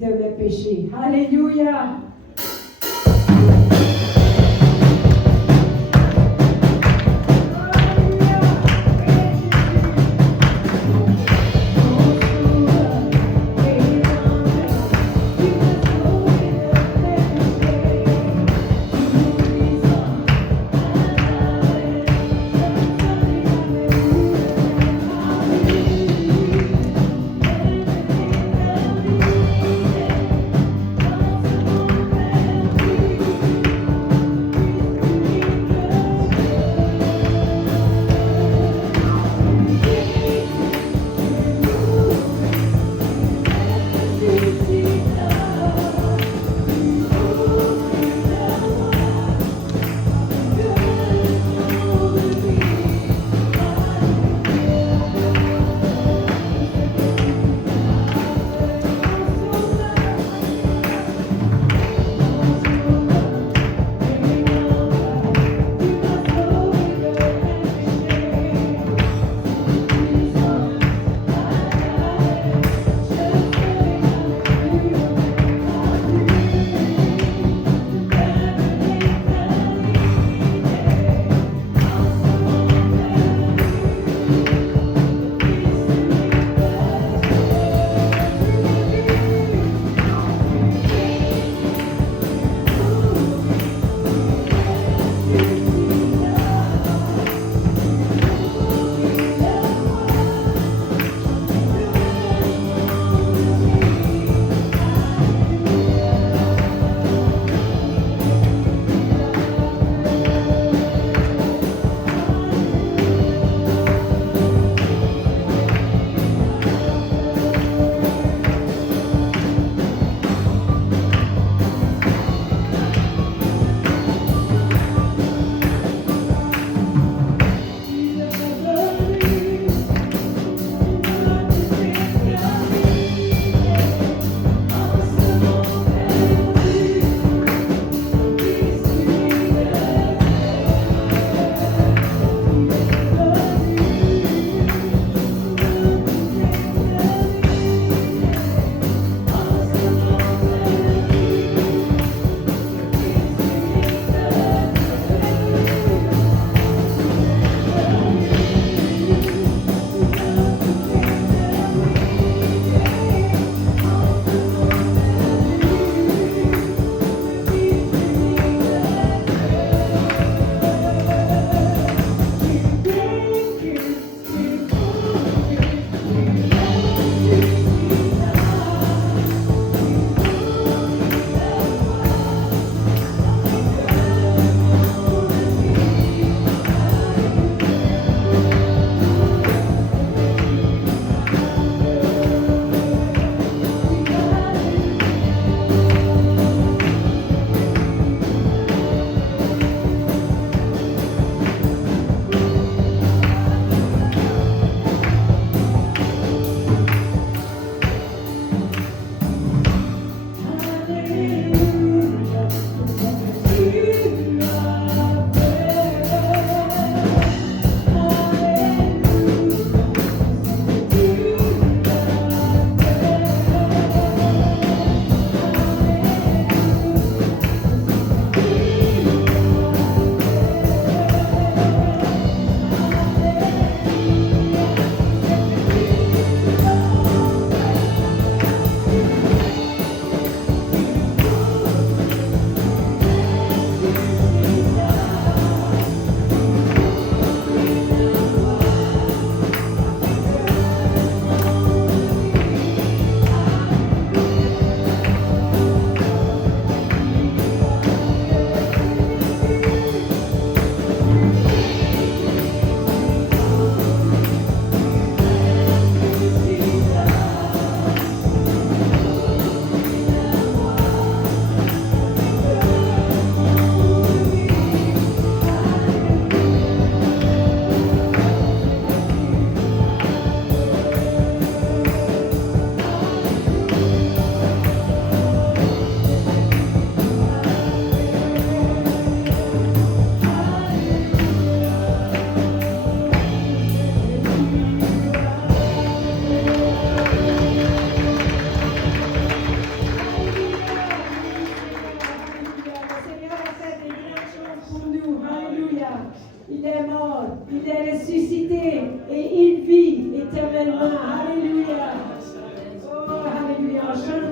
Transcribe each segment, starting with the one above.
de mes péchés. Alléluia. Thank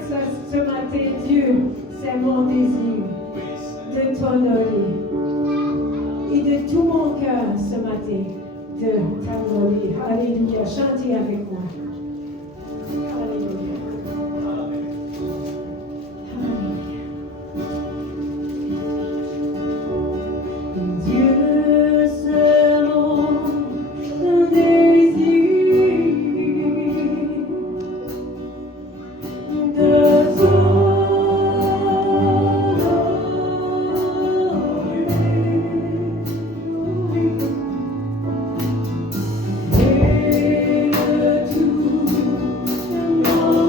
Ce matin, Dieu, c'est mon désir de t'honorer. Et de tout mon cœur ce matin, de t'honorer. Alléluia. Chantez avec moi. Alléluia. Oh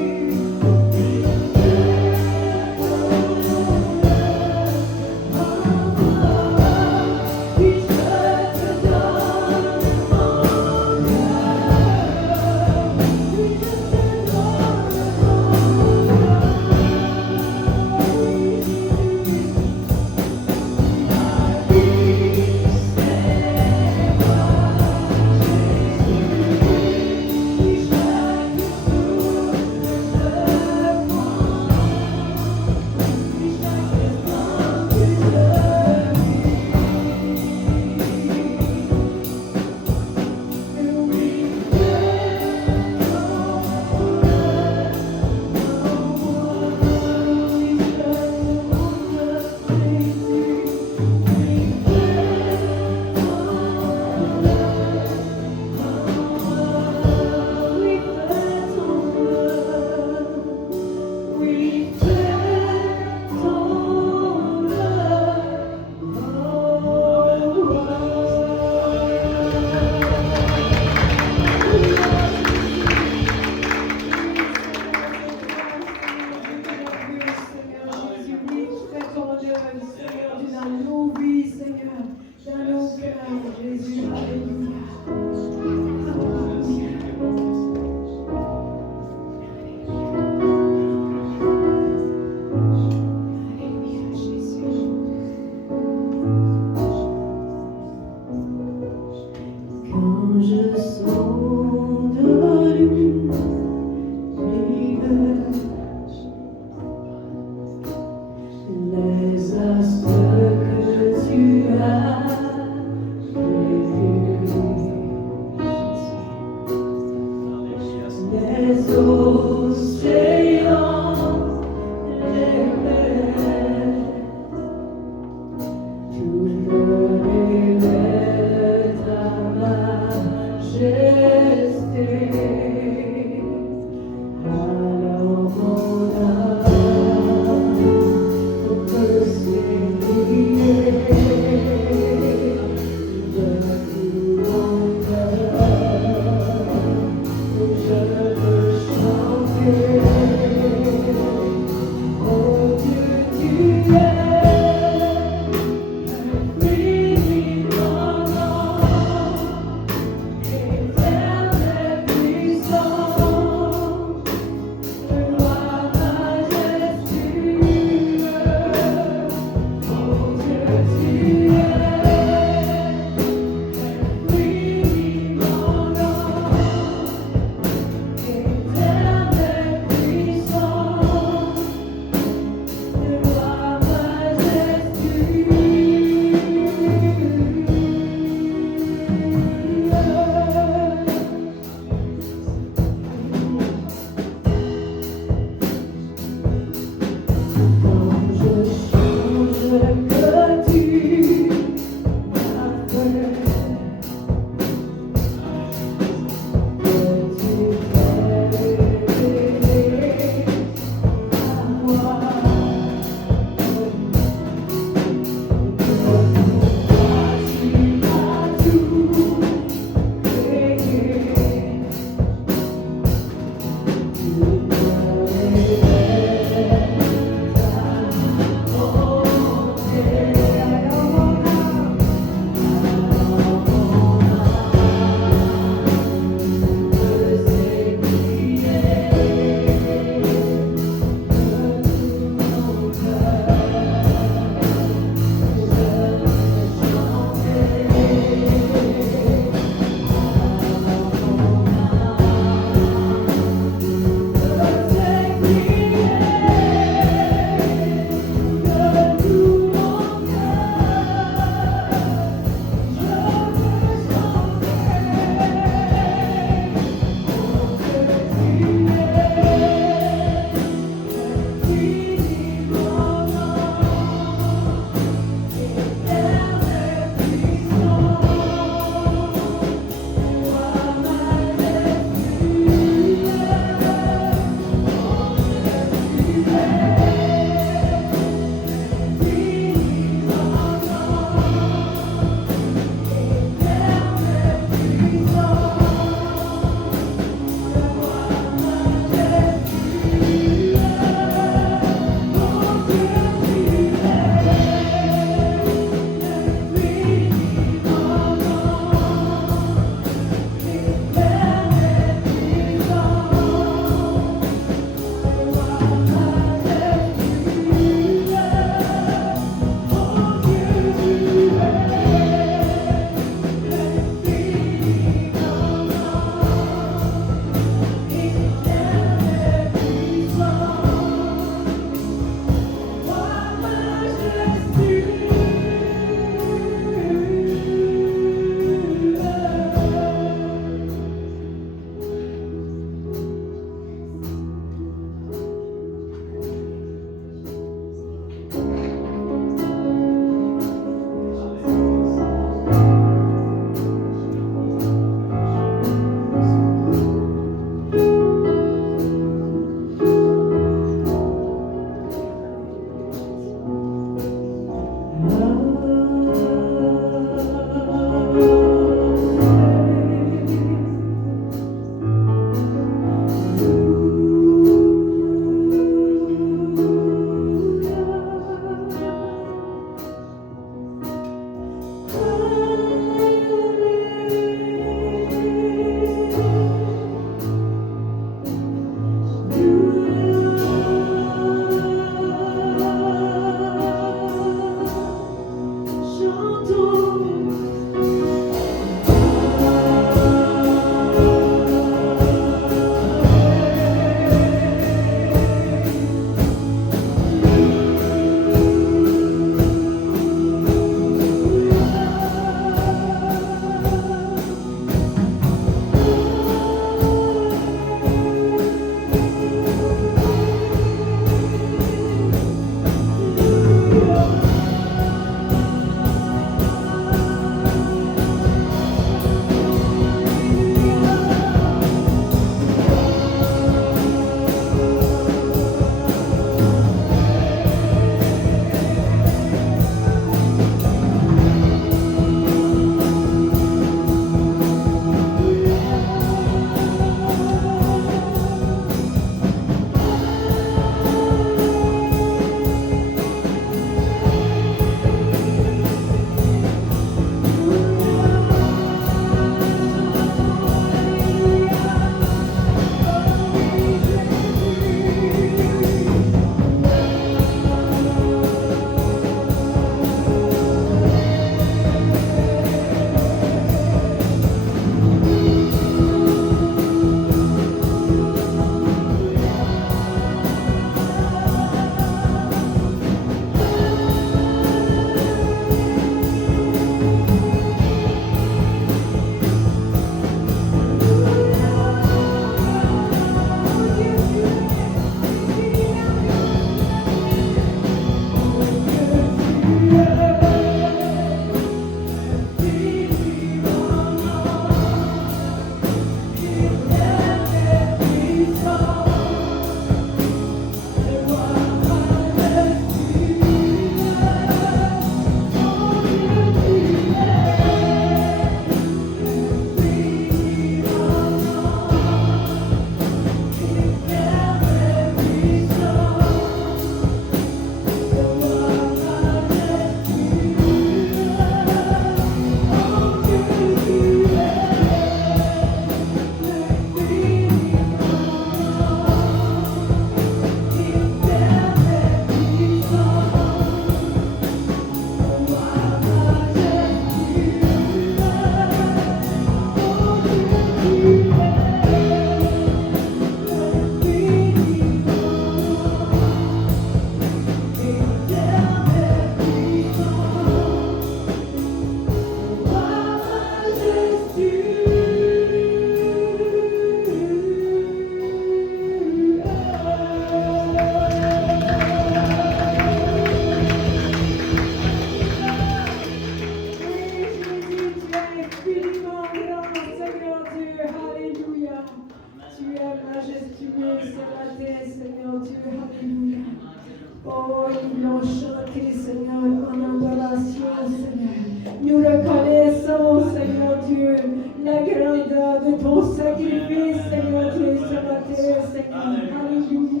Oh, nous l'ont chanté, Seigneur, en adoration, Seigneur. Nous reconnaissons, Seigneur Dieu, la grandeur de ton sacrifice, Seigneur Dieu, ce matin, Seigneur. Alléluia.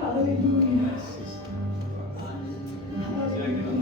Alléluia. Sacrifice.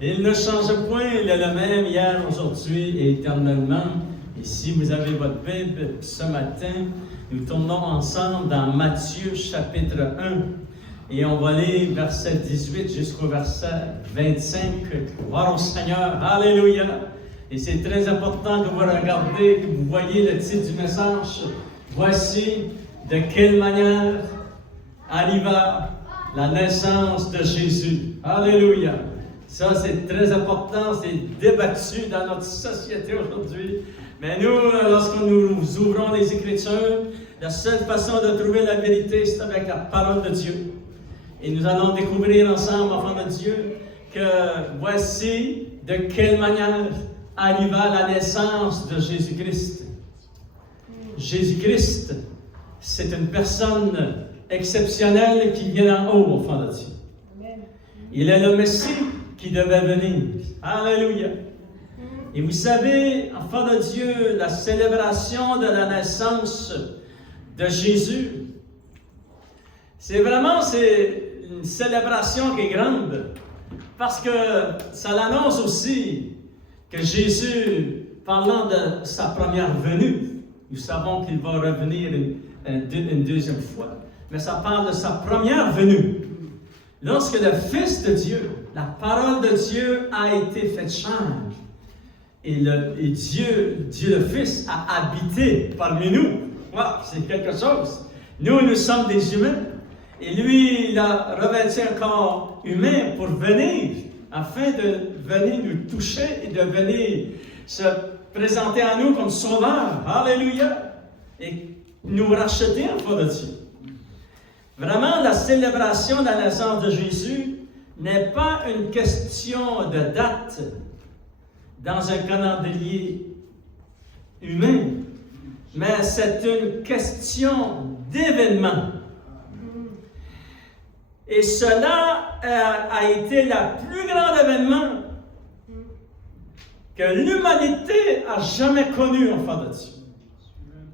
Il ne change point, il est le même hier, aujourd'hui et éternellement. Et si vous avez votre Bible ce matin, nous tournons ensemble dans Matthieu chapitre 1 et on va lire verset 18 jusqu'au verset 25. Gloire au Seigneur, alléluia! Et c'est très important que vous regardez, que vous voyez le titre du message. Voici de quelle manière arriva la naissance de Jésus. Alléluia! Ça, c'est très important, c'est débattu dans notre société aujourd'hui. Mais nous, lorsque nous ouvrons les Écritures, la seule façon de trouver la vérité, c'est avec la parole de Dieu. Et nous allons découvrir ensemble, enfants de Dieu, que voici de quelle manière arriva la naissance de Jésus-Christ. Jésus-Christ, c'est une personne exceptionnelle qui vient d'en haut, enfants de Dieu. Il est le Messie qui devait venir. Alléluia! Et vous savez, enfants de Dieu, la célébration de la naissance de Jésus, c'est une célébration qui est grande, parce que ça l'annonce aussi que Jésus, parlant de sa première venue, nous savons qu'il va revenir une deuxième fois, mais ça parle de sa première venue. Lorsque le Fils de Dieu, la parole de Dieu a été faite chair, et Dieu le Fils a habité parmi nous. Wow, c'est quelque chose. Nous sommes des humains, et lui, il a revêtu un corps humain pour venir, afin de venir nous toucher et de venir se présenter à nous comme sauveur. Alléluia! Et nous racheter en foi de Dieu. Vraiment, la célébration de la naissance de Jésus n'est pas une question de date dans un calendrier humain, mais c'est une question d'événement. Et cela a été le plus grand événement que l'humanité a jamais connu, enfants de Dieu.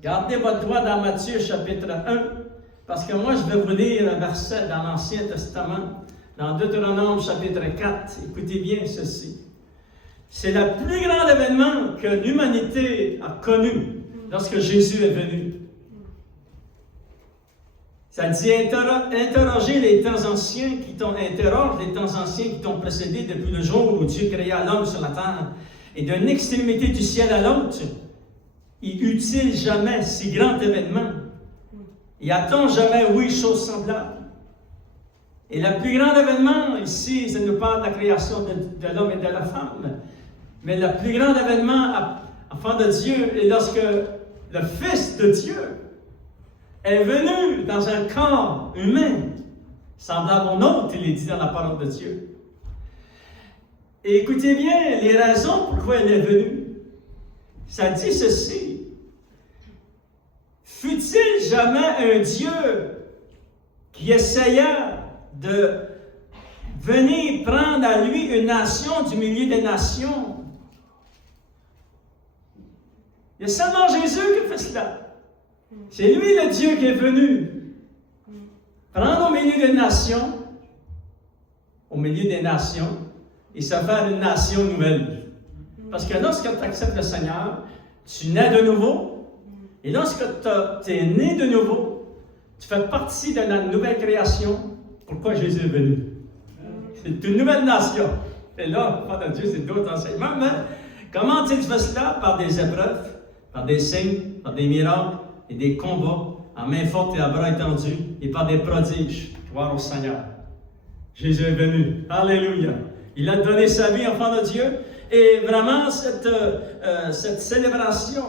Gardez votre doigt dans Matthieu chapitre 1, Parce que moi, je vais vous lire un verset dans l'Ancien Testament, dans Deutéronome chapitre 4. Écoutez bien ceci. C'est le plus grand événement que l'humanité a connu lorsque Jésus est venu. Ça dit interroger les temps anciens interroge les temps anciens qui t'ont précédé depuis le jour où Dieu créa l'homme sur la terre. Et d'une extrémité du ciel à l'autre, y eut-il jamais si grand événement? Y a-t-on jamais, oui, chose semblable? Et le plus grand événement ici, ça nous parle de la création de l'homme et de la femme. Mais le plus grand événement enfant de Dieu est lorsque le Fils de Dieu est venu dans un corps humain, semblable au nôtre, il est dit dans la parole de Dieu. Et écoutez bien les raisons pourquoi il est venu. Ça dit ceci. Fut-il jamais un Dieu qui essaya de venir prendre à lui une nation du milieu des nations? Il y a seulement Jésus qui fait cela. C'est lui le Dieu qui est venu prendre au milieu des nations, et se faire une nation nouvelle. Parce que lorsque tu acceptes le Seigneur, tu nais de nouveau, et lorsque tu es né de nouveau, tu fais partie de la nouvelle création. Pourquoi Jésus est venu? C'est une nouvelle nation. Et là, Père de Dieu, c'est d'autres enseignements, mais comment il fait cela? Par des épreuves, par des signes, par des miracles et des combats à main forte et à bras étendus et par des prodiges. Gloire au Seigneur. Jésus est venu. Alléluia. Il a donné sa vie, enfant de Dieu. Et vraiment, cette célébration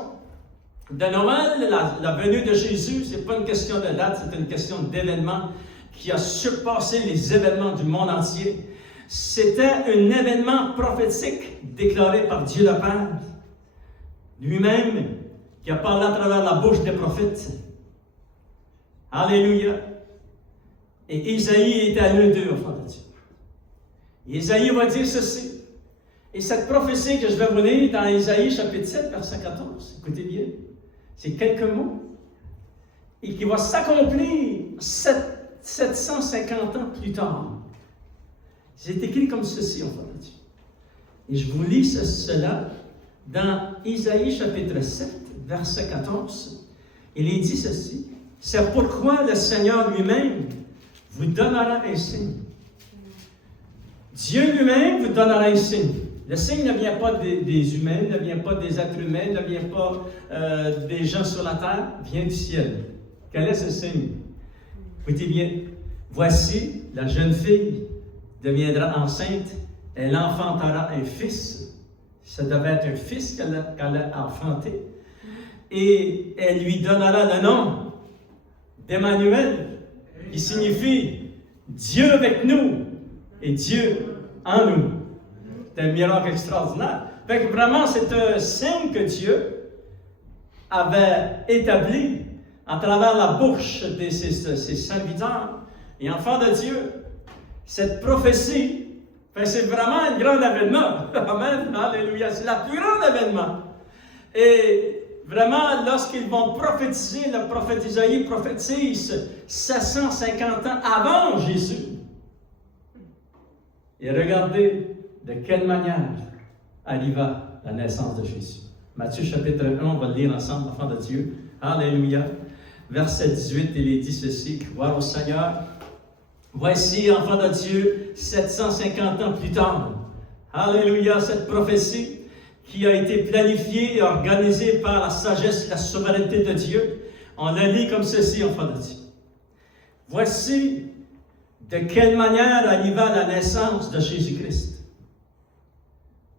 de Noël, la venue de Jésus, ce n'est pas une question de date, c'est une question d'événement qui a surpassé les événements du monde entier. C'était un événement prophétique déclaré par Dieu le Père, lui-même, qui a parlé à travers la bouche des prophètes. Alléluia. Et Isaïe était à l'un d'eux, enfant de Dieu. Isaïe va dire ceci. Et cette prophétie que je vais vous lire dans Isaïe chapitre 7, verset 14, écoutez bien, c'est quelques mots, et qui va s'accomplir 750 ans plus tard. C'est écrit comme ceci, enfant de Dieu. Et je vous lis cela dans Isaïe chapitre 7, verset 14. Il est dit ceci. C'est pourquoi le Seigneur lui-même vous donnera un signe. Dieu lui-même vous donnera un signe. Le signe ne vient pas des humains, ne vient pas des êtres humains, ne vient pas des gens sur la terre, vient du ciel. Quel est ce signe? Écoutez bien. Voici, la jeune fille deviendra enceinte, elle enfantera un fils. Ça devait être un fils qu'elle a enfanté. Et elle lui donnera le nom d'Emmanuel, qui signifie Dieu avec nous et Dieu en nous. C'est un miracle extraordinaire. Fait que vraiment, c'est un signe que Dieu avait établi à travers la bouche de ses serviteurs et enfants de Dieu. Cette prophétie, c'est vraiment un grand événement. Amen. Alléluia. C'est le plus grand événement. Et vraiment, lorsqu'ils vont prophétiser, le prophète Isaïe prophétise 750 ans avant Jésus. Et regardez de quelle manière arriva la naissance de Jésus. Matthieu chapitre 1, on va le lire ensemble, enfants de Dieu. Alléluia. Verset 18, il est dit ceci, gloire au Seigneur. Voici, enfants de Dieu, 750 ans plus tard. Alléluia, cette prophétie qui a été planifiée et organisée par la sagesse et la souveraineté de Dieu. On la lit comme ceci, enfants de Dieu. Voici de quelle manière arriva la naissance de Jésus-Christ.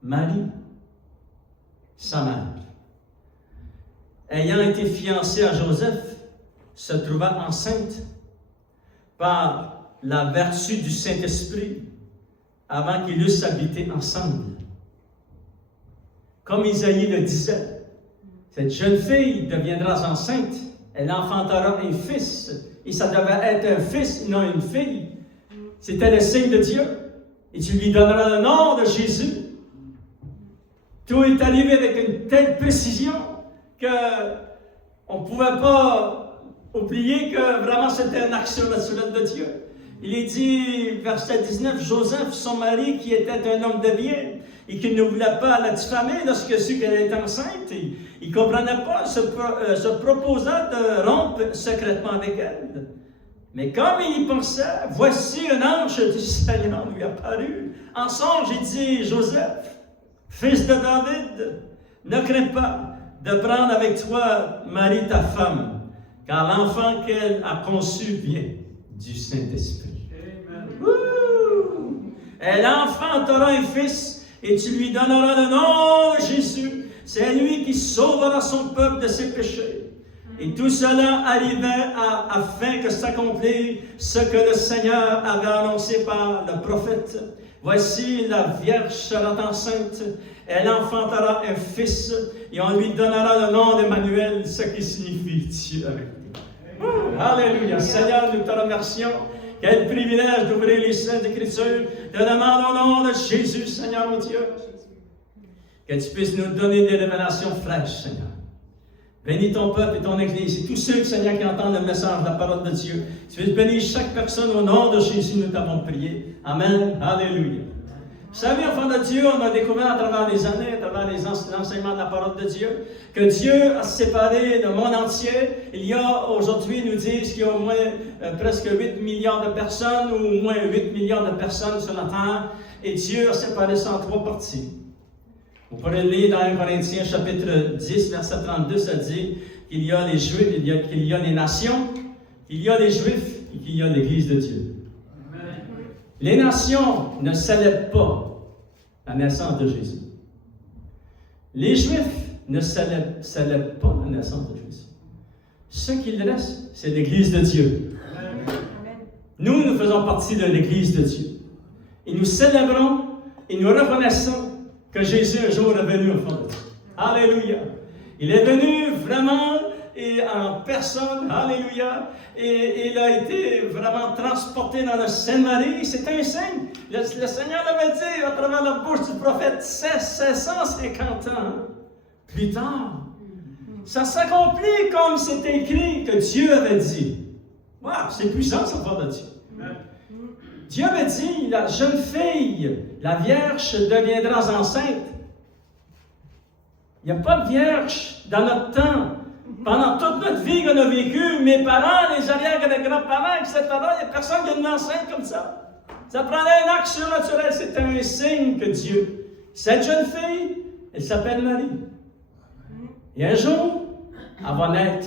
Marie, sa mère, ayant été fiancée à Joseph, se trouva enceinte par la vertu du Saint-Esprit avant qu'ils eussent habité ensemble. Comme Isaïe le disait, cette jeune fille deviendra enceinte, elle enfantera un fils, et ça devait être un fils, non une fille. C'était le signe de Dieu, et tu lui donneras le nom de Jésus. Tout est arrivé avec une telle précision qu'on ne pouvait pas oublier que vraiment c'était une action naturelle de Dieu. Il est dit, verset 19, Joseph, son mari, qui était un homme de bien et qui ne voulait pas la diffamer lorsque su qu'elle était enceinte, il ne comprenait pas, se proposa de rompre secrètement avec elle. Mais comme il y pensait, voici un ange du Seigneur lui apparut. En songe, il dit, Joseph, fils de David, ne crains pas de prendre avec toi Marie ta femme, car l'enfant qu'elle a conçu vient du Saint-Esprit. Elle enfantera un fils et tu lui donneras le nom de Jésus. C'est lui qui sauvera son peuple de ses péchés. Et tout cela arrivait afin que s'accomplisse ce que le Seigneur avait annoncé par le prophète. Voici, la Vierge sera enceinte, elle enfantera un fils, et on lui donnera le nom d'Emmanuel, ce qui signifie Dieu avec nous. Alléluia. Seigneur, nous te remercions. Quel privilège d'ouvrir les Saintes Écritures. Te demande au nom de Jésus, Seigneur mon Dieu, que tu puisses nous donner des révélations fraîches, Seigneur. Bénis ton peuple et ton Église et tous ceux, Seigneur, qui entendent le message de la parole de Dieu. Tu puisses bénir chaque personne au nom de Jésus, nous t'avons prié. Amen. Alléluia. Vous savez, enfants de Dieu, on a découvert à travers les années, à travers l'enseignement de la parole de Dieu, que Dieu a séparé le monde entier. Il y a, aujourd'hui, nous disent qu'il y a au moins presque 8 milliards de personnes, ou au moins 8 milliards de personnes sur la terre, et Dieu a séparé ça en 3 parties. Vous pourrez le lire dans 1 Corinthiens chapitre 10, verset 32, ça dit qu'il y a les Juifs, qu'il y a les nations, qu'il y a les Juifs et qu'il y a l'Église de Dieu. Amen. Les nations ne célèbrent pas la naissance de Jésus. Les Juifs ne célèbrent pas la naissance de Jésus. Ce qu'il reste, c'est l'Église de Dieu. Amen. Nous faisons partie de l'Église de Dieu. Et nous célébrons et nous reconnaissons que Jésus un jour est venu au fond de Dieu. Alléluia. Il est venu vraiment et en personne. Alléluia. Et il a été vraiment transporté dans le Sainte-Marie. C'est un signe. Le Seigneur l'avait dit à travers la bouche du prophète 750 ans plus tard. Ça s'accomplit comme c'est écrit que Dieu avait dit. Wow, c'est puissant, ça parle de Dieu. Dieu avait dit, la jeune fille, la Vierge deviendra enceinte. Il n'y a pas de Vierge dans notre temps. Pendant toute notre vie qu'on a vécu, mes parents, les arrière-grands-parents, etc., il n'y a personne qui est une enceinte comme ça. Ça prenait un acte surnaturel. C'était un signe que Dieu. Cette jeune fille, elle s'appelle Marie. Et un jour, elle va naître.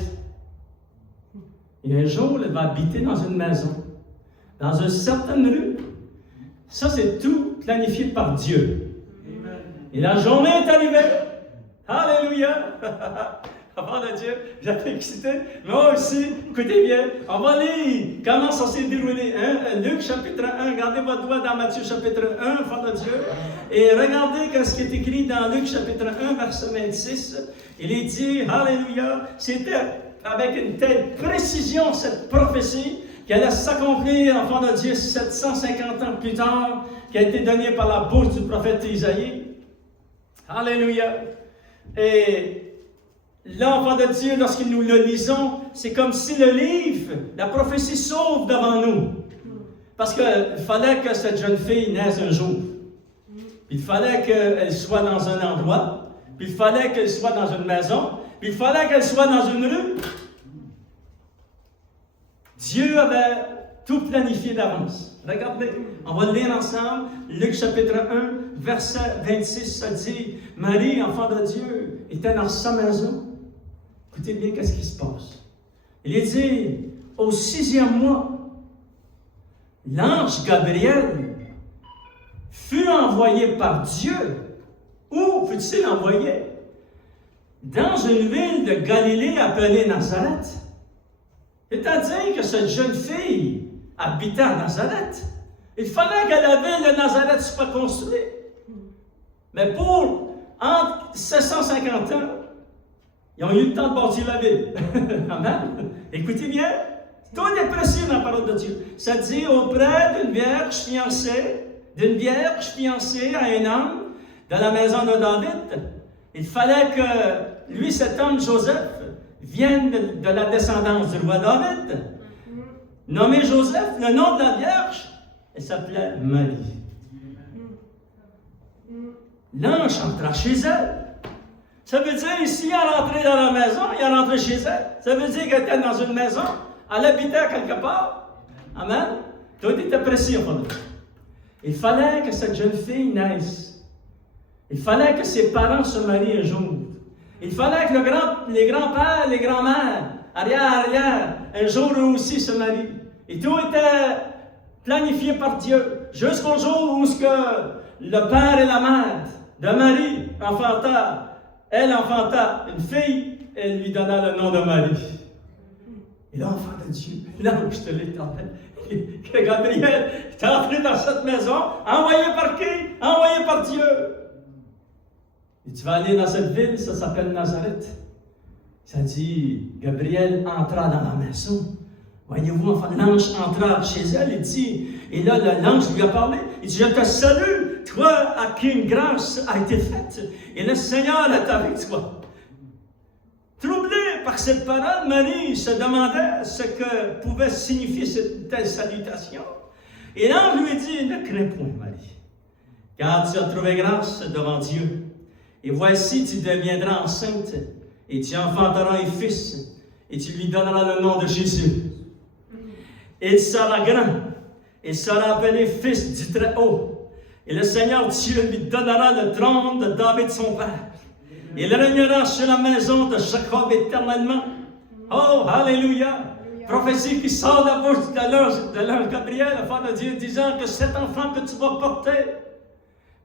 Et un jour, elle va habiter dans une maison. Dans une certaine rue. Ça, c'est tout planifié par Dieu. Amen. Et la journée est arrivée. Alléluia. Avant de Dieu, j'étais excité. Moi aussi, écoutez bien, on va lire comment ça s'est déroulé. Luc chapitre 1, gardez votre doigt dans Matthieu chapitre 1, enfant de Dieu. Et regardez ce qui est écrit dans Luc chapitre 1, verset 26. Il est dit, Alléluia, c'était avec une telle précision cette prophétie qui allait s'accomplir, enfant de Dieu, 750 ans plus tard, qui a été donnée par la bouche du prophète Isaïe. Alléluia. Et là, enfant de Dieu, lorsque nous le lisons, c'est comme si le livre, la prophétie s'ouvre devant nous. Parce qu'il fallait que cette jeune fille naisse un jour. Il fallait qu'elle soit dans un endroit. Puis il fallait qu'elle soit dans une maison. Puis il fallait qu'elle soit dans une rue. Dieu avait tout planifié d'avance. Regardez, on va le lire ensemble. Luc chapitre 1, verset 26, ça dit, Marie, enfant de Dieu, était dans sa maison. Écoutez bien qu'est-ce qui se passe. Il est dit, au 6e mois, l'ange Gabriel fut envoyé par Dieu. Où fut-il envoyé? Dans une ville de Galilée appelée Nazareth. C'est-à-dire que cette jeune fille habitait à Nazareth. Il fallait que la ville de Nazareth soit construite. Mais entre 750 ans, ils ont eu le temps de bâtir la ville. Amen. Écoutez bien, tout est précis dans la parole de Dieu. Ça dit auprès d'une vierge fiancée à un homme de la maison de David. Il fallait que lui, cet homme, Joseph, il viennent de la descendance du roi David. Nommé Joseph, le nom de la Vierge, elle s'appelait Marie. L'ange entra chez elle. Ça veut dire, ici, elle est rentrée dans la maison, il est rentré chez elle. Ça veut dire qu'elle était dans une maison, elle habitait quelque part. Amen. Tout était précis, en fait. Il fallait que cette jeune fille naisse. Il fallait que ses parents se marient un jour. Il fallait que les grands-pères, les grands-mères, arrière, un jour eux aussi se marient. Et tout était planifié par Dieu, jusqu'au jour où le père et la mère de Marie elle enfanta une fille, et elle lui donna le nom de Marie. Et l'enfant de Dieu, l'ange de l'Éternel, que Gabriel est entré dans cette maison, envoyé par qui? Envoyé par Dieu. Et tu vas aller dans cette ville, ça s'appelle Nazareth. Ça dit, Gabriel entra dans la maison. Voyez-vous, enfin, l'ange entra chez elle et dit, et là, l'ange lui a parlé, il dit, je te salue, toi à qui une grâce a été faite, et le Seigneur est avec toi. Troublée par cette parole, Marie se demandait ce que pouvait signifier cette telle salutation. Et l'ange lui dit, ne crains point, Marie, car tu as trouvé grâce devant Dieu. Et voici, tu deviendras enceinte, et tu enfanteras un fils, et tu lui donneras le nom de Jésus. Il sera grand, il sera appelé fils du Très-Haut. Et le Seigneur Dieu lui donnera le trône de David son père. Il régnera sur la maison de Jacob éternellement. Oh, alléluia! Prophétie qui sort de la bouche de l'ange Gabriel, afin de Dieu, disant que cet enfant que tu vas porter,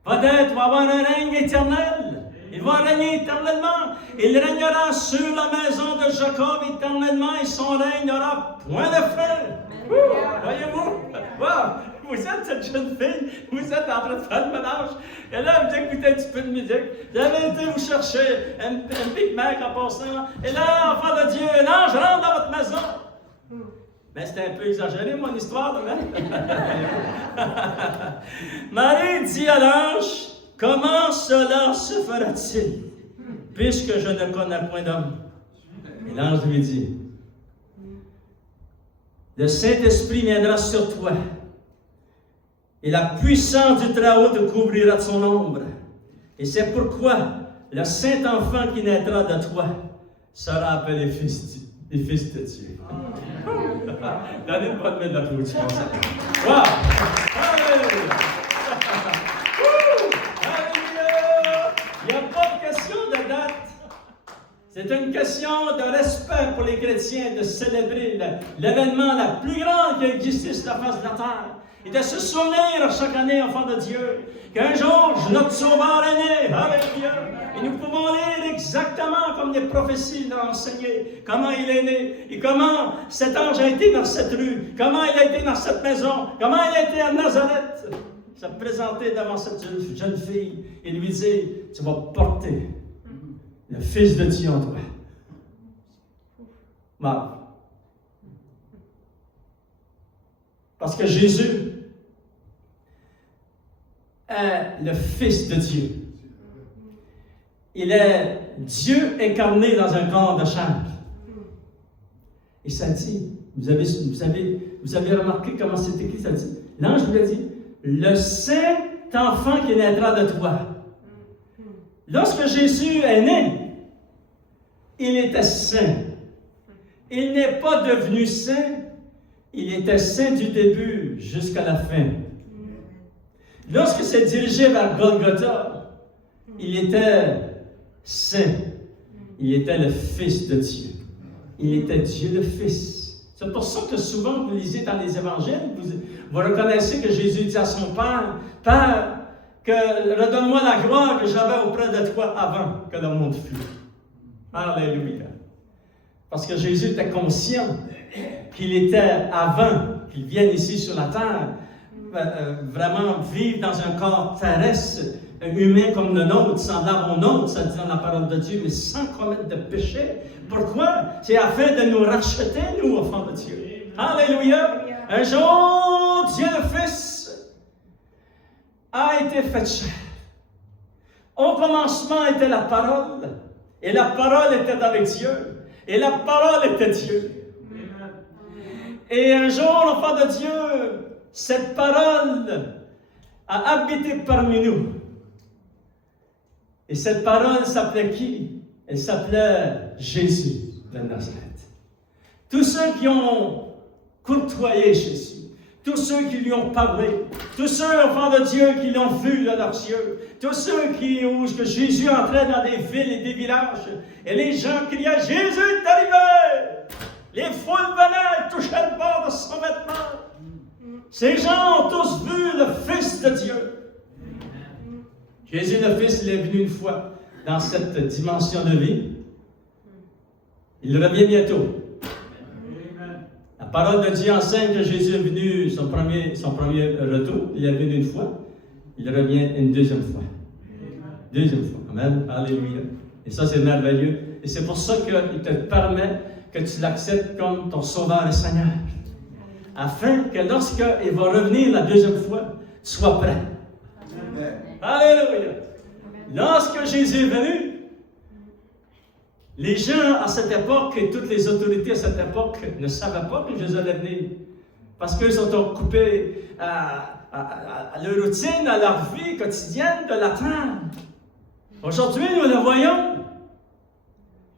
va avoir un règne éternel. Il va régner éternellement. Il régnera sur la maison de Jacob éternellement et son règne n'aura point de fin. Voyez-vous? Wow. Vous êtes cette jeune fille, vous êtes en train de faire le ménage, et là, vous écoutez un petit peu de musique, vous avez été vous chercher un Big Mac en passant, et là, enfant de Dieu, l'ange rentre dans votre maison. Mais c'était un peu exagéré, mon histoire, là. Marie dit à l'ange, comment cela se fera-t-il, puisque je ne connais point d'homme? Et l'ange lui dit, le Saint-Esprit viendra sur toi, et la puissance du Très-Haut te couvrira de son ombre. Et c'est pourquoi le Saint-Enfant qui naîtra de toi sera appelé fils de Dieu. Donnez une bonne main d'applaudissement. Wow! Alléluia! Il n'y a pas de question de date. C'est une question de respect pour les chrétiens de célébrer l'événement le plus grand qui a existé sur la face de la terre. Et de se souvenir chaque année, enfant de Dieu, qu'un jour, notre Sauveur est né. Alléluia! Et nous pouvons lire exactement comme les prophéties l'ont enseigné, comment il est né, et comment cet ange a été dans cette rue, comment il a été dans cette maison, comment il a été à Nazareth. Il s'est présenté devant cette jeune fille et lui dit, tu vas porter le Fils de Dieu en toi. Marc. Parce que Jésus est le Fils de Dieu. Il est Dieu incarné dans un corps de chair. Et ça dit, vous avez remarqué comment c'est écrit, ça dit, l'ange lui a dit, le Saint-Enfant qui naîtra de toi. Lorsque Jésus est né, il était saint. Il n'est pas devenu saint, il était saint du début jusqu'à la fin. Lorsqu'il s'est dirigé vers Golgotha, il était saint. Il était le Fils de Dieu. Il était Dieu le Fils. C'est pour ça que souvent vous lisez dans les évangiles, vous reconnaissez que Jésus dit à son Père, « Père, redonne-moi la gloire que j'avais auprès de toi avant que le monde fût. » Alléluia. Parce que Jésus était conscient qu'il était, avant qu'il vienne ici sur la terre, vraiment vivre dans un corps terrestre, humain comme le nôtre, semblable au nôtre, ça dit dans la parole de Dieu, mais sans commettre de péché. Pourquoi? C'est afin de nous racheter, nous, enfants de Dieu. Alléluia! Un jour, Dieu le Fils a été fait chair. Au commencement était la parole, et la parole était avec Dieu. Et la parole était Dieu. Et un jour, l'enfant de Dieu, cette parole a habité parmi nous. Et cette parole s'appelait qui? Elle s'appelait Jésus de Nazareth. Tous ceux qui ont courtoyé Jésus, tous ceux qui lui ont parlé, tous ceux, enfants de Dieu, qui l'ont vu de leurs yeux, tous ceux où Jésus entrait dans des villes et des villages, et les gens criaient, Jésus est arrivé! Les foules venaient et touchaient le bord de son vêtement. Ces gens ont tous vu le Fils de Dieu. Jésus le Fils, il est venu une fois dans cette dimension de vie. Il revient bientôt. La parole de Dieu enseigne que Jésus est venu, son premier retour, il est venu une fois, il revient une deuxième fois. Deuxième fois. Amen. Alléluia. Et ça, c'est merveilleux. Et c'est pour ça qu'il te permet que tu l'acceptes comme ton Sauveur et Seigneur. Afin que lorsqu'il va revenir la deuxième fois, tu sois prêt. Amen. Alléluia. Lorsque Jésus est venu, les gens à cette époque et toutes les autorités à cette époque ne savaient pas que Jésus allait venir. Parce qu'ils sont occupés à leur routine, à leur vie quotidienne de l'attendre. Aujourd'hui, nous le voyons.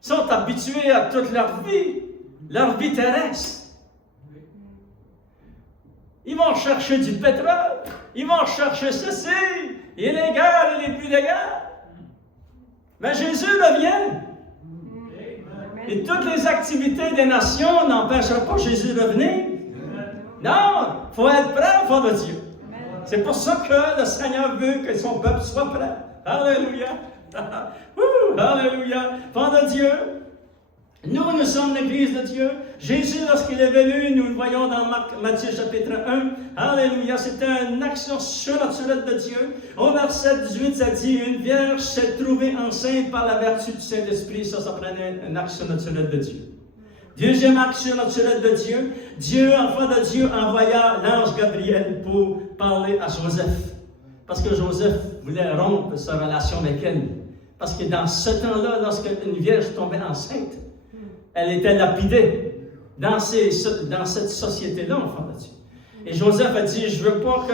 Ils sont habitués à toute leur vie terrestre. Ils vont chercher du pétrole, ils vont chercher ceci, et les guerres et les plus de guerre. Mais Jésus revient. Et toutes les activités des nations n'empêcheront pas Jésus de revenir. Non, il faut être prêt, enfant de Dieu. C'est pour ça que le Seigneur veut que son peuple soit prêt. Alléluia. Alléluia. Enfant de Dieu, nous sommes l'Église de Dieu. Jésus, lorsqu'il est venu, nous le voyons dans Matthieu chapitre 1. Alléluia. C'était une action surnaturelle de Dieu. Au verset 18, ça dit, une vierge s'est trouvée enceinte par la vertu du Saint-Esprit. Ça prenait une action naturelle de Dieu. Deuxième action naturelle de Dieu. Dieu, enfant de Dieu, envoya l'ange Gabriel pour parler à Joseph. Parce que Joseph voulait rompre sa relation avec elle. Parce que dans ce temps-là, lorsqu'une vierge tombait enceinte, elle était lapidée dans cette société-là, enfant de Dieu. Et Joseph a dit, je ne veux pas que...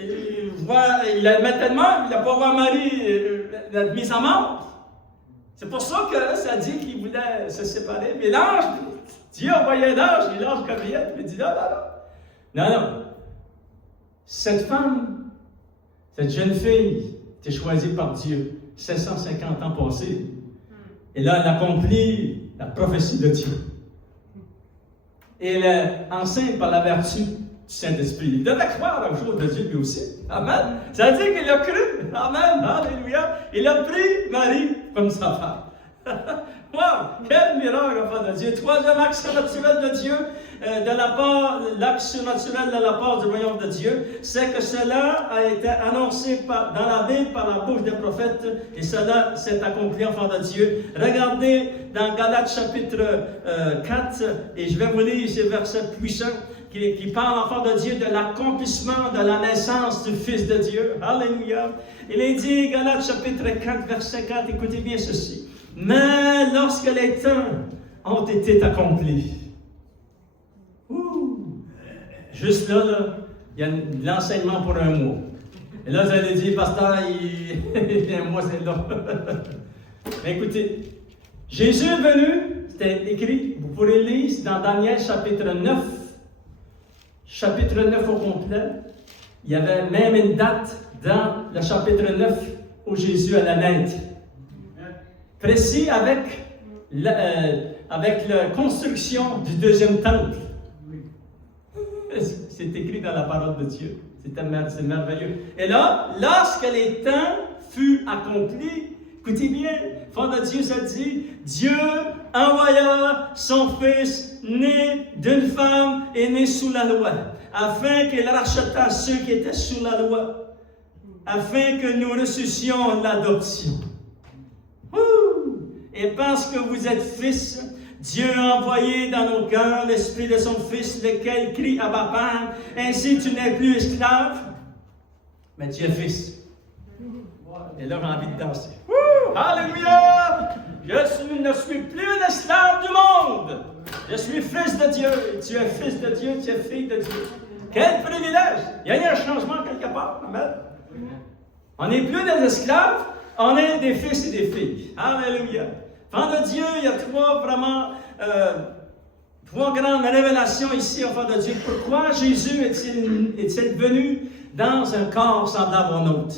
il l'aimait tellement, il n'a pas voir Marie être mise à mort. C'est pour ça que ça dit qu'il voulait se séparer. Mais l'ange, Dieu a envoyé l'ange, et l'ange Gabriel, il dit, non. Cette femme, cette jeune fille, était choisie par Dieu, 750 ans passés. Et là, elle accomplit la prophétie de Dieu. Et elle est enceinte par la vertu du Saint-Esprit. Il devait croire aux choses de Dieu lui aussi. Amen. Ça veut dire qu'il a cru. Amen. Alléluia. Il a pris Marie comme sa femme. Wow! Quel miracle, enfant de Dieu. Troisième action naturelle de Dieu, l'action naturelle de la part du royaume de Dieu, c'est que cela a été annoncé dans la Bible par la bouche des prophètes, et cela s'est accompli, enfant de Dieu. Regardez dans Galates chapitre 4, et je vais vous lire ces versets puissants qui parlent, enfant de Dieu, de l'accomplissement de la naissance du Fils de Dieu. Alléluia. Il est dit, Galates chapitre 4, verset 4, écoutez bien ceci. Mais lorsque les temps ont été accomplis, juste là, il y a l'enseignement pour un mois. Et là, vous allez dire, pasteur, un mois c'est là. Mais écoutez, Jésus est venu, c'était écrit, vous pourrez lire dans Daniel chapitre 9, chapitre 9 au complet. Il y avait même une date dans le chapitre 9 où Jésus allait naître. Précis avec la construction du deuxième temple. C'est écrit dans la parole de Dieu. C'est merveilleux. Et là, lorsque les temps furent accomplis, écoutez bien, fond de Dieu, ça dit, Dieu envoya son Fils né d'une femme et né sous la loi, afin qu'il racheta ceux qui étaient sous la loi, afin que nous reçussions l'adoption. Et parce que vous êtes fils, Dieu a envoyé dans nos cœurs l'esprit de son Fils, lequel crie à Abba Père. Ainsi tu n'es plus esclave, mais tu es fils. Et là, j'ai envie de danser. Alléluia! ne suis plus un esclave du monde. Je suis fils de Dieu. Tu es fils de Dieu, tu es fille de Dieu. Quel privilège! Il y a eu un changement quelque part. Amen. On n'est plus des esclaves, on est des fils et des filles. Alléluia. Enfants de Dieu, il y a trois grandes révélations ici, enfants de Dieu. Pourquoi Jésus est-il venu dans un corps semblable au nôtre?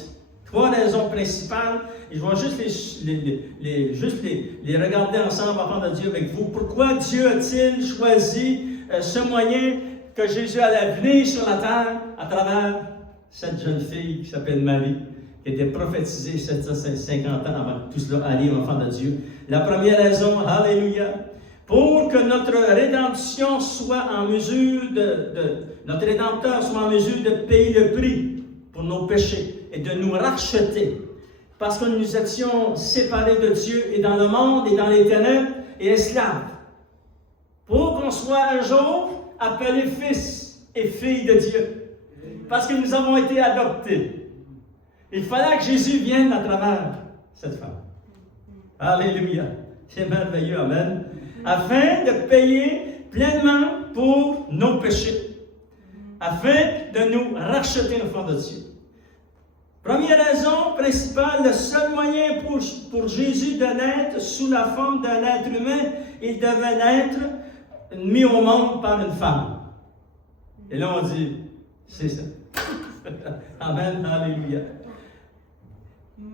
Trois raisons principales. Et je vais juste les regarder ensemble, enfants de Dieu, avec vous. Pourquoi Dieu a-t-il choisi ce moyen que Jésus allait venir sur la terre à travers cette jeune fille qui s'appelle Marie, qui était prophétisée 750 ans avant que tout cela arrive, enfants de Dieu? La première raison, alléluia, pour que notre rédemption soit en mesure notre Rédempteur soit en mesure de payer le prix pour nos péchés et de nous racheter. Parce que nous étions séparés de Dieu et dans le monde et dans les ténèbres et esclaves. Pour qu'on soit un jour appelés fils et filles de Dieu. Parce que nous avons été adoptés. Il fallait que Jésus vienne à travers cette femme. Alléluia. C'est merveilleux, amen. Afin de payer pleinement pour nos péchés. Afin de nous racheter, enfants de Dieu. Première raison principale, le seul moyen pour Jésus de naître sous la forme d'un être humain, il devait naître mis au monde par une femme. Et là, on dit, c'est ça. Amen, alléluia.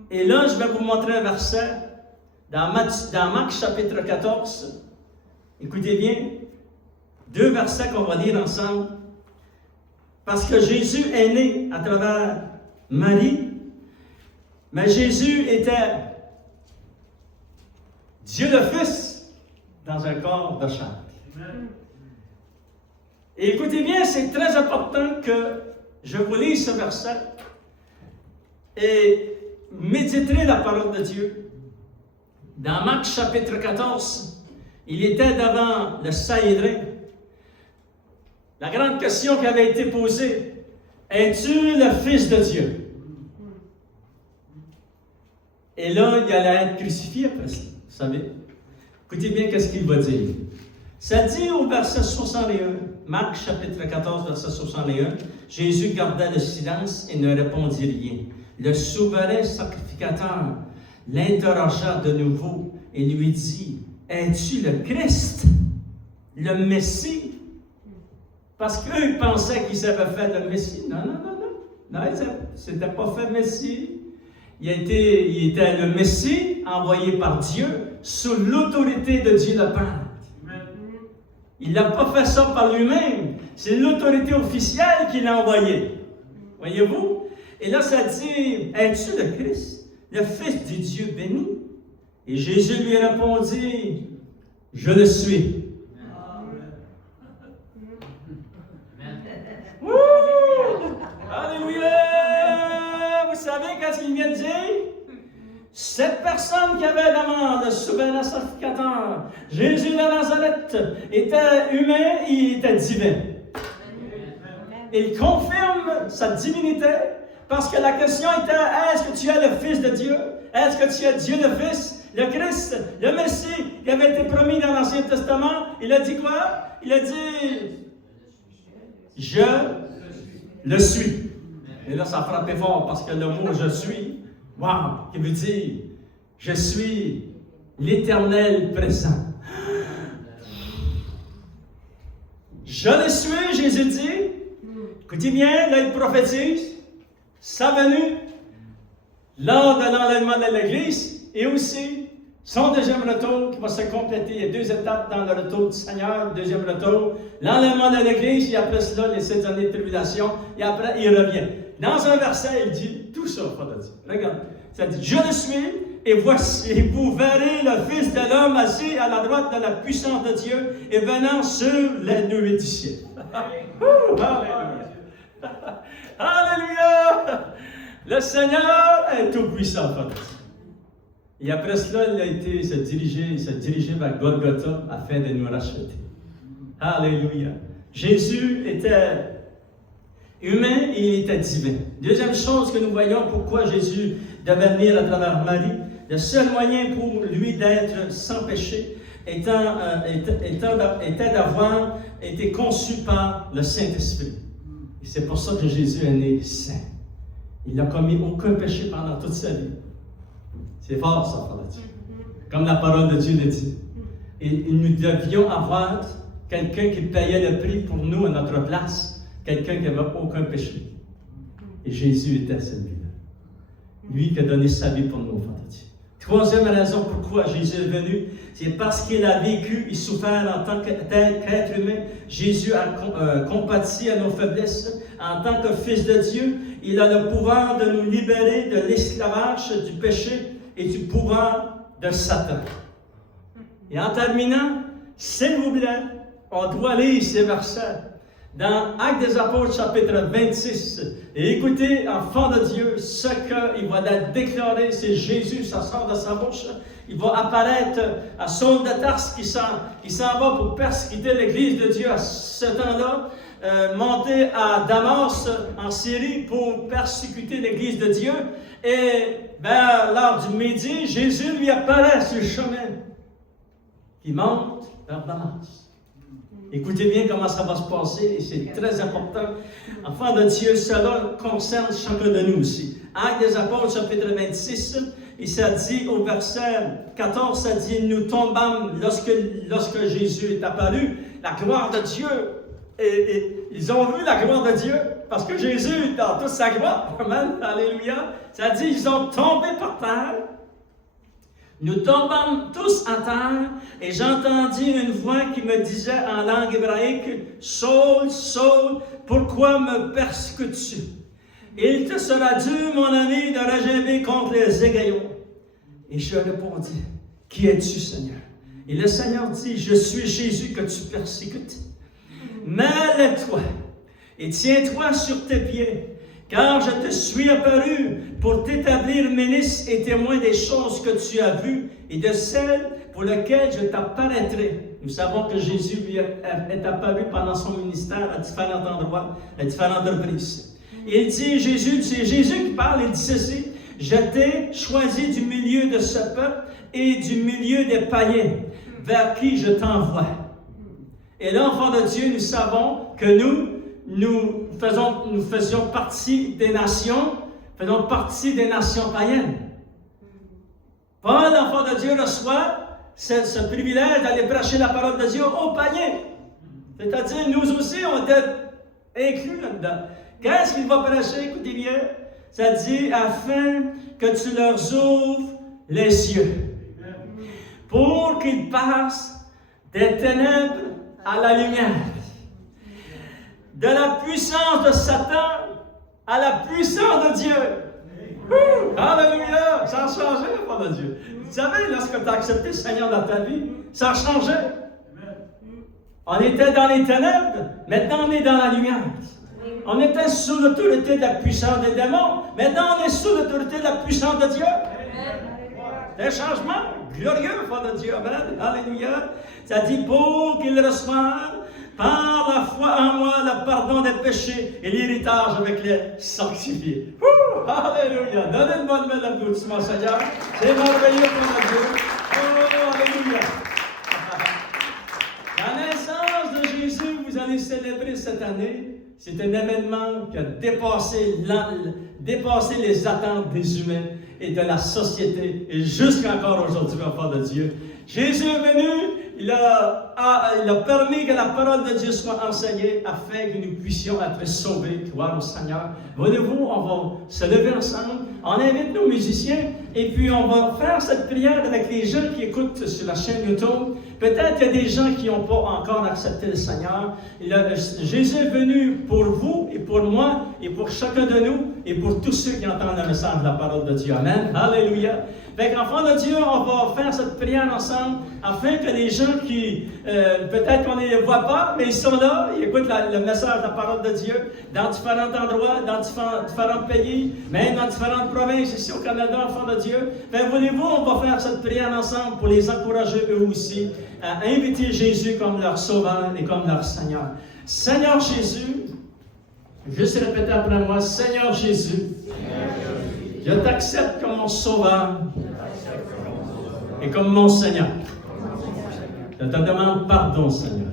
Et là, je vais vous montrer un verset dans Marc chapitre 14. Écoutez bien, 2 versets qu'on va lire ensemble. Parce que Jésus est né à travers Marie, mais Jésus était Dieu le Fils dans un corps de chair. Et écoutez bien, c'est très important que je vous lise ce verset et méditerez la parole de Dieu. Dans Marc chapitre 14, il était devant le Sanhédrin. La grande question qui avait été posée, es-tu le Fils de Dieu? Et là, il allait être crucifié après ça, vous savez. Écoutez bien qu'est-ce qu'il va dire. Ça dit au verset 61, Marc chapitre 14, verset 61, Jésus garda le silence et ne répondit rien. Le souverain sacrificateur l'interrogea de nouveau et lui dit, es-tu le Christ, le Messie? Parce qu'eux, ils pensaient qu'ils avaient fait le Messie. Non, c'était pas fait Messie. Il était le Messie envoyé par Dieu sous l'autorité de Dieu le Père. Il n'a pas fait ça par lui-même. C'est l'autorité officielle qui l'a envoyé. Voyez-vous? Et là, ça dit, es-tu le Christ, le Fils du Dieu béni? Et Jésus lui répondit, je le suis. Alléluia! Vous savez qu'est-ce qu'il vient de dire? Cette personne qui avait devant le souverain sacrificateur, Jésus de Nazareth, était humain et il était divin. Il confirme sa divinité parce que la question était, est-ce que tu es le Fils de Dieu? Est-ce que tu es Dieu le Fils? Le Christ, le Messie qui avait été promis dans l'Ancien Testament, il a dit quoi? Il a dit, je le suis. Et là, ça a frappé fort parce que le mot « je suis », wow, qui veut dire « je suis l'Éternel présent ». Je le suis, Jésus dit. Écoutez bien, là, il prophétise sa venue lors de l'enlèvement de l'Église et aussi son deuxième retour qui va se compléter. Il y a 2 étapes dans le retour du Seigneur. Le deuxième retour, l'enlèvement de l'Église, et après cela, les 7 années de tribulation, et après, il revient. Dans un verset, il dit tout ça, Frère Dieu. Regarde, ça dit, je le suis, et voici, vous verrez le Fils de l'homme assis à la droite de la puissance de Dieu et venant sur les nuées du ciel. Alléluia! Alléluia! Le Seigneur est tout-puissant, Frère Dieu. Et après cela, il a se diriger vers Golgotha afin de nous racheter. Alléluia! Jésus était humain et il était divin. Deuxième chose que nous voyons, pourquoi Jésus devait venir à travers Marie. Le seul moyen pour lui d'être sans péché était d'avoir été conçu par le Saint-Esprit. Et c'est pour ça que Jésus est né saint. Il n'a commis aucun péché pendant toute sa vie. C'est fort, ça, frère Dieu. Comme la parole de Dieu le dit. Et nous devions avoir quelqu'un qui payait le prix pour nous à notre place, quelqu'un qui n'avait aucun péché. Et Jésus était celui-là. Lui qui a donné sa vie pour nous, frère Dieu. Troisième raison pourquoi Jésus est venu, c'est parce qu'il a vécu et souffert en tant qu'être humain. Jésus a compati à nos faiblesses. En tant que Fils de Dieu, il a le pouvoir de nous libérer de l'esclavage, du péché et du pouvoir de Satan. Et en terminant, s'il vous plaît, on doit lire ces versets dans Actes des Apôtres, chapitre 26. Et écoutez, enfants de Dieu, ce qu'il va déclarer, c'est Jésus, ça sort de sa bouche. Il va apparaître à Saul de Tarse qui s'en va pour persécuter l'Église de Dieu à ce temps-là, monter à Damas en Syrie pour persécuter l'Église de Dieu. Et lors du midi, Jésus lui apparaît sur le chemin qui monte vers Damas. Écoutez bien comment ça va se passer, et c'est très important. Enfants de Dieu, cela concerne chacun de nous aussi. Actes des Apôtres, chapitre 26, et ça dit au verset 14, ça dit « Nous tombâmes lorsque Jésus est apparu, la gloire de Dieu. » Et ils ont vu la gloire de Dieu, parce que Jésus, dans toute sa gloire, amen, alléluia, ça dit « Ils ont tombé par terre. » Nous tombâmes tous à terre, et j'entendis une voix qui me disait en langue hébraïque, « Saul, Saul, pourquoi me persécutes-tu? Il te sera dû, mon ami, de regimber contre les égayons. » Et je répondis, « Qui es-tu, Seigneur? » Et le Seigneur dit, « Je suis Jésus que tu persécutes. Mêle-toi et tiens-toi sur tes pieds. Car je te suis apparu pour t'établir ministre et témoin des choses que tu as vues et de celles pour lesquelles je t'apparaîtrai. » Nous savons que Jésus lui est apparu pendant son ministère à différents endroits, à différentes reprises. Il dit, c'est Jésus qui parle, il dit ceci, « Je t'ai choisi du milieu de ce peuple et du milieu des païens, vers qui je t'envoie. » Et là, enfants de Dieu, nous savons que nous faisions partie des nations, faisons partie des nations païennes. Paul, l'enfant de Dieu, reçoit ce privilège d'aller prêcher la parole de Dieu aux païens. C'est-à-dire, nous aussi, on était inclus là-dedans. Qu'est-ce qu'il va prêcher? Écoutez bien. Ça dit, afin que tu leur ouvres les yeux, pour qu'ils passent des ténèbres à la lumière, de la puissance de Satan à la puissance de Dieu. Alléluia! Ça a changé, l'enfant de Dieu. Vous savez, lorsque tu as accepté le Seigneur dans ta vie, ça a changé. On était dans les ténèbres, maintenant on est dans la lumière. On était sous l'autorité de la puissance des démons, maintenant on est sous l'autorité de la puissance de Dieu. C'est un changement glorieux, enfant de Dieu. Amen. Alléluia. Ça dit, pour qu'ils reçoivent par la foi en moi le pardon des péchés et l'héritage avec les sanctifiés. Alléluia. Donnez une bonne main d'applaudissement, Seigneur. C'est merveilleux pour Dieu. Oh, alléluia. La naissance de Jésus, vous allez célébrer cette année. C'est un événement qui a dépassé les attentes des humains et de la société, et jusqu'à encore aujourd'hui, enfant de Dieu. Jésus est venu, il a permis que la parole de Dieu soit enseignée afin que nous puissions être sauvés. Gloire au Seigneur. Voyez-vous, on va se lever ensemble, on invite nos musiciens, et puis on va faire cette prière avec les gens qui écoutent sur la chaîne YouTube. Peut-être qu'il y a des gens qui n'ont pas encore accepté le Seigneur. Jésus est venu pour vous et pour moi et pour chacun de nous et pour tous ceux qui entendent le message de la parole de Dieu. Amen. Alléluia. Fait qu'enfants de Dieu, on va faire cette prière ensemble afin que les gens qui, peut-être qu'on ne les voit pas, mais ils sont là, ils écoutent le message de la parole de Dieu dans différents endroits, dans différents pays, même dans différentes provinces ici au Canada, enfants de Dieu. Fait voulez-vous, on va faire cette prière ensemble pour les encourager eux aussi à inviter Jésus comme leur sauveur et comme leur Seigneur. Seigneur Jésus, juste répétez après moi, Seigneur Jésus, je t'accepte comme mon sauveur et comme mon Seigneur. Je te demande pardon, Seigneur.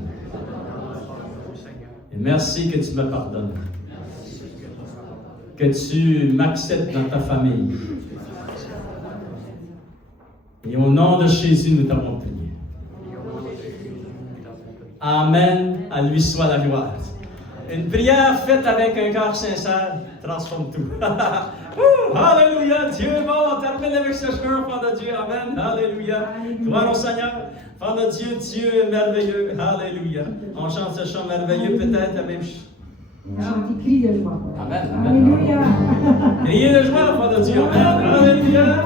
Et merci que tu me pardonnes. Que tu m'acceptes dans ta famille. Et au nom de Jésus, nous t'avons prié. Amen. À lui soit la gloire. Une prière faite avec un cœur sincère transforme tout. Alléluia. Dieu est bon. On termine avec ce chœur, Enfant de Dieu. Amen. Alléluia. Gloire au Seigneur. Enfant de Dieu, Dieu est merveilleux. Alléluia. On chante ce chant merveilleux, peut-être la même chose. Chante cri de joie. Amen. Alléluia. Criez de joie, Enfant de Dieu. Amen. Alléluia.